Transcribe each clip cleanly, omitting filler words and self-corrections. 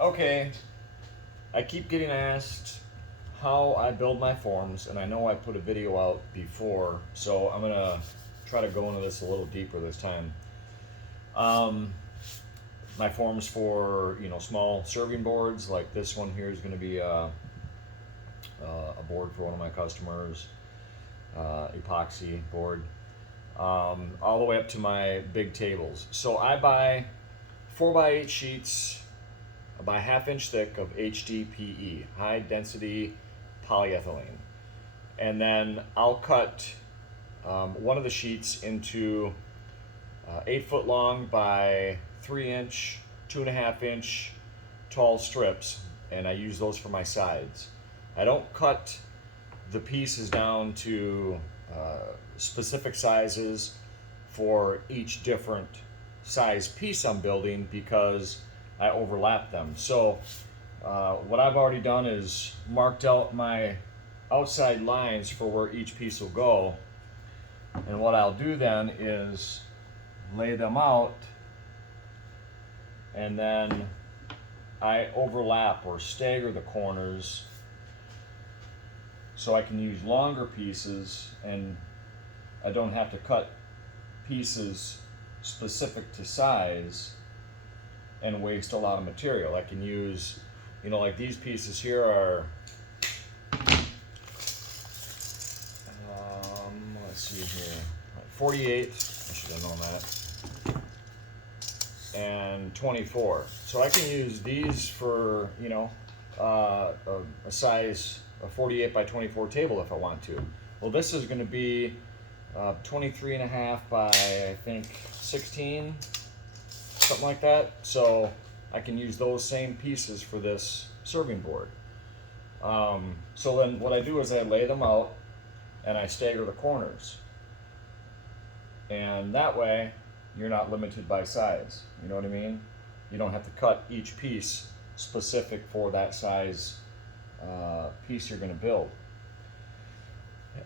Okay, I keep getting asked how I build my forms, and I know I put a video out before, so I'm gonna try to go into this a little deeper this time. Um, my forms for small serving boards, like this one here is going to be a board for one of my customers, epoxy board, all the way up to my big tables. So I buy 4x8 sheets about a ½ inch thick of HDPE, high density polyethylene. And then I'll cut one of the sheets into 8 foot long by 3 inch, 2.5 inch tall strips, and I use those for my sides. I don't cut the pieces down to specific sizes for each different size piece I'm building because I overlap them. So what I've already done is marked out my outside lines for where each piece will go, and what I'll do then is lay them out, and then I overlap or stagger the corners so I can use longer pieces, and I don't have to cut pieces specific to size and waste a lot of material. I can use, like these pieces here are, let's see here, 48, I should have known that, and 24. So I can use these for, a size, a 48 by 24 table if I want to. Well, this is going to be 23.5 by, I think, 16, something like that. So I can use those same pieces for this serving board. So then what I do is I lay them out and I stagger the corners. And that way you're not limited by size. You know what I mean? You don't have to cut each piece specific for that size piece you're going to build.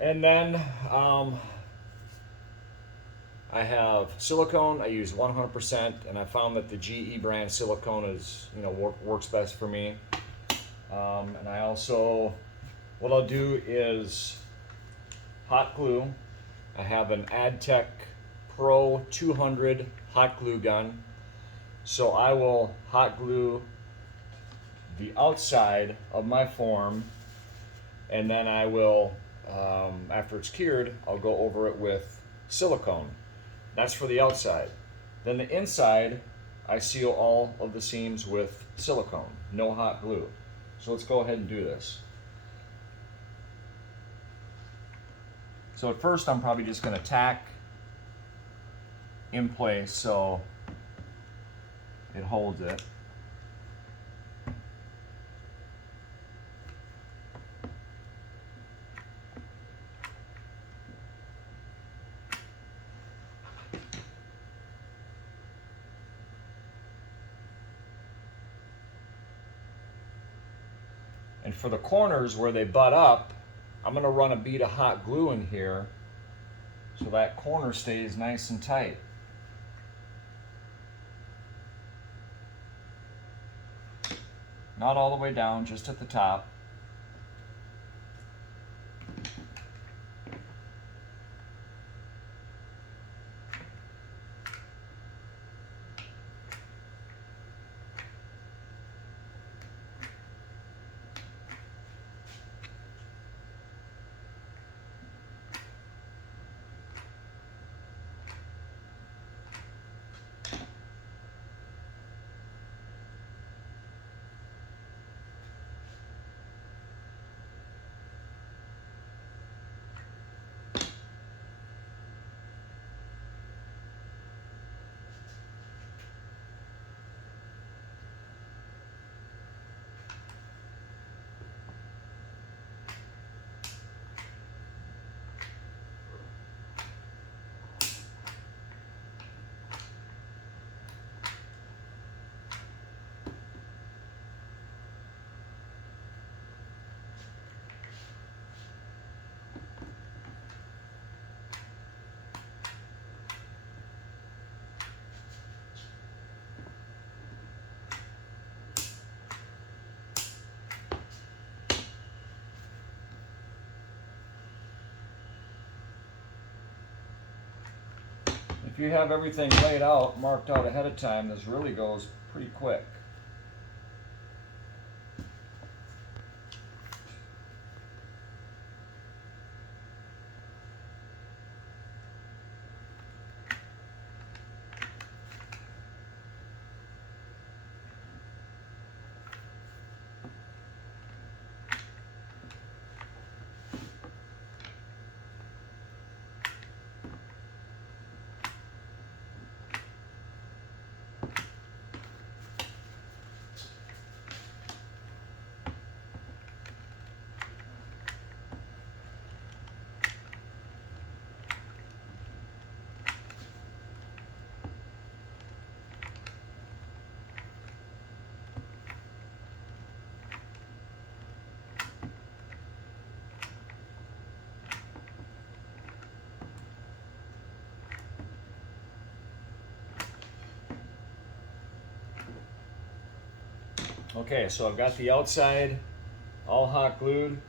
And then I have silicone. I use 100%, and I found that the GE brand silicone is, works best for me. And I also, what I'll do is hot glue. I have an AdTech Pro 200 hot glue gun. So I will hot glue the outside of my form, and then I will, after it's cured, I'll go over it with silicone. That's for the outside. Then the inside, I seal all of the seams with silicone, no hot glue. So let's go ahead and do this. So at first I'm probably just going to tack in place so it holds it. And for the corners where they butt up, I'm going to run a bead of hot glue in here so that corner stays nice and tight. Not all the way down, just at the top. if you have everything laid out, marked out ahead of time, this really goes pretty quick. Okay, so I've got the outside all hot glued.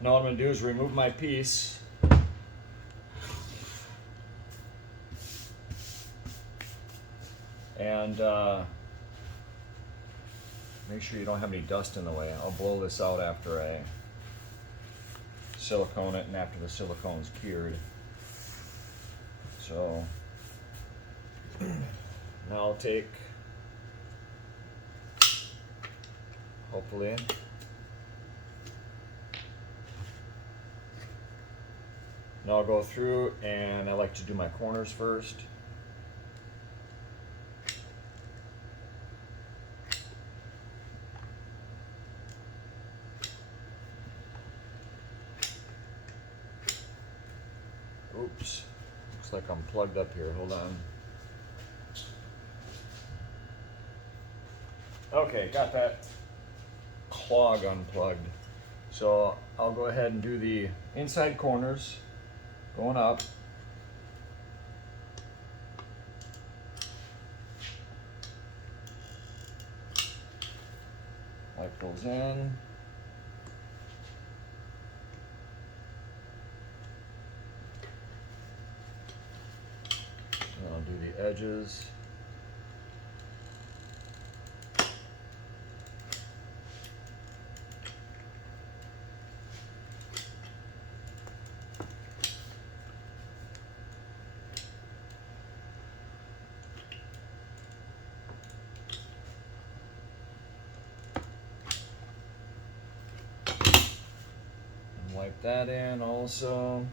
Now what I'm going to do is remove my piece. And make sure you don't have any dust in the way. I'll blow this out after I silicone it and after the silicone's cured. So now I'll take, hopefully, now I'll go through and I like to do my corners first. Oops, looks like I'm plugged up here, hold on. Okay, got that clog unplugged. So I'll go ahead and do the inside corners going up. Wipe those in. I'll do the edges. And wipe that in also.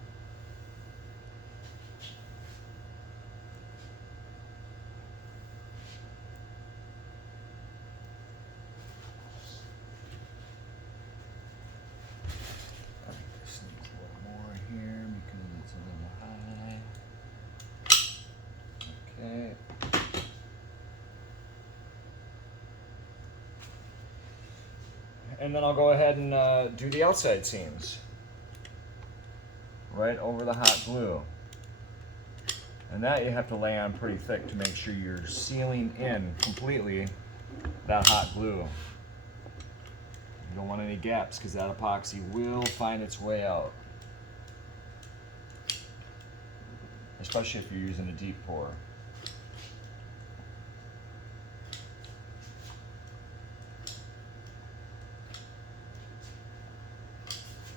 And then I'll go ahead and do the outside seams right over the hot glue. And that you have to lay on pretty thick to make sure you're sealing in completely that hot glue. You don't want any gaps because that epoxy will find its way out, especially if you're using a deep pour.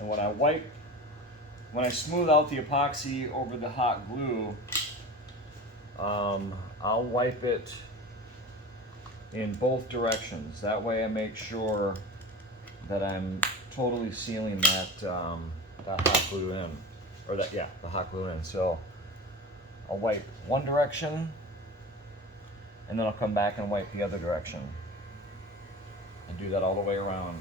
And when I smooth out the epoxy over the hot glue, I'll wipe it in both directions. That way I make sure that I'm totally sealing that, that hot glue in. Or that, yeah, the hot glue in. So I'll wipe one direction, and then I'll come back and wipe the other direction. And do that all the way around.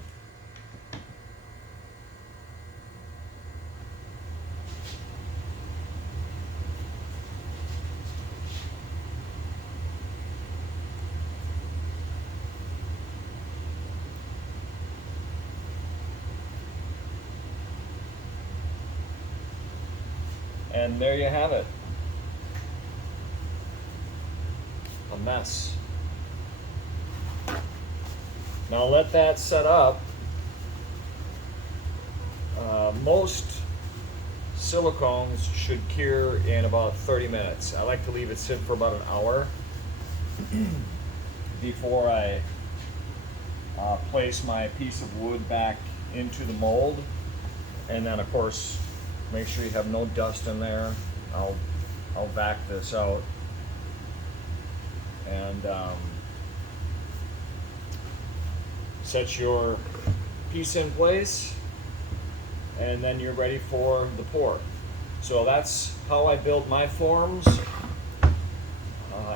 And there you have it. A mess. Now let that set up. Most silicones should cure in about 30 minutes. I like to leave it sit for about an hour before I place my piece of wood back into the mold. And then of course, make sure you have no dust in there. I'll vac this out. And set your piece in place, and then you're ready for the pour. So that's how I build my forms.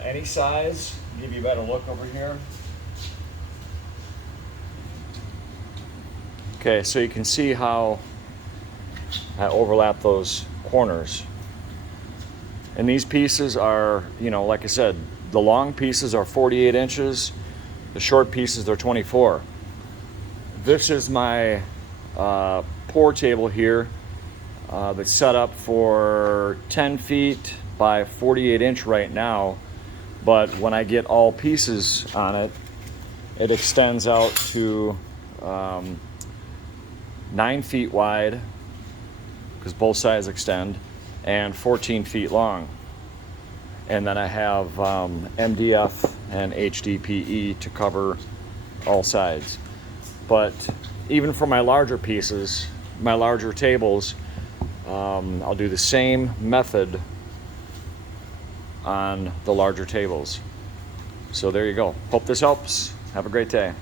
Any size. Give you a better look over here. Okay, so you can see how I overlap those corners. And these pieces are, you know, like I said, the long pieces are 48 inches, the short pieces they're 24. This is my pour table here that's set up for 10 feet by 48 inch right now, but when I get all pieces on it, it extends out to 9 feet wide, because both sides extend, and 14 feet long. And then I have MDF and HDPE to cover all sides. But even for my larger pieces, my larger tables, I'll do the same method on the larger tables. So there you go. Hope this helps. Have a great day.